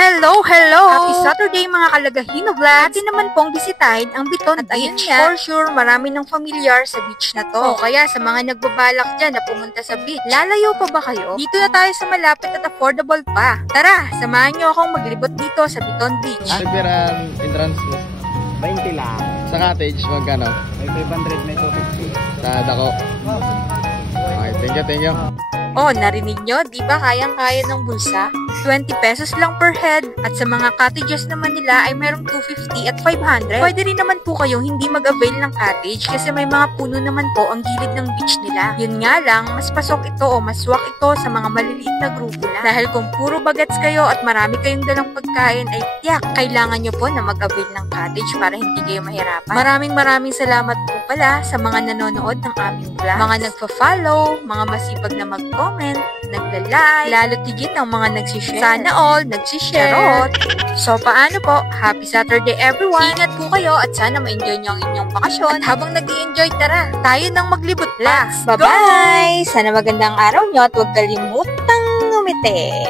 Hello! Happy Saturday mga kalagahino vlogs! Atin naman pong bisitahin ang Biton Beach. For sure, marami ng familiar sa beach na to. O kaya sa mga nagbabalak dyan na pumunta sa beach, lalayo pa ba kayo? Dito na tayo sa malapit at affordable pa. Tara, samahan nyo akong maglibot dito sa Biton Beach. Liberan entrance mo. 20 lang. Sa cottage, magkano? May 500, may 250. Sa dako. Okay, thank you. Oh, narinig nyo? Di ba kayang-kaya ng bulsa? 20 pesos lang per head. At sa mga cottages naman nila ay merong 250 at 500. Pwede rin naman po kayong hindi mag-avail ng cottage kasi may mga puno naman po ang gilid ng beach nila. Yun nga lang, mas pasok ito o mas swak ito sa mga maliliit na grupo na. Dahil kung puro bagets kayo at marami kayong dalang pagkain ay tiyak, kailangan nyo po na mag-avail ng cottage para hindi kayo mahirapan. Maraming salamat po pala sa mga nanonood ng aming vlog. Mga nagpa-follow, mga masipag na mag-comment, nagla-like, lalo tigit ang mga nagsishare. Sana all nagsishare. So, paano po? Happy Saturday everyone! Ingat po kayo at sana ma-enjoy nyo ang inyong bakasyon. At habang nag-i-enjoy, tara, tayo nang maglibot lang. Bye-bye! Sana magandang araw nyo at huwag kalimutang ngumiti.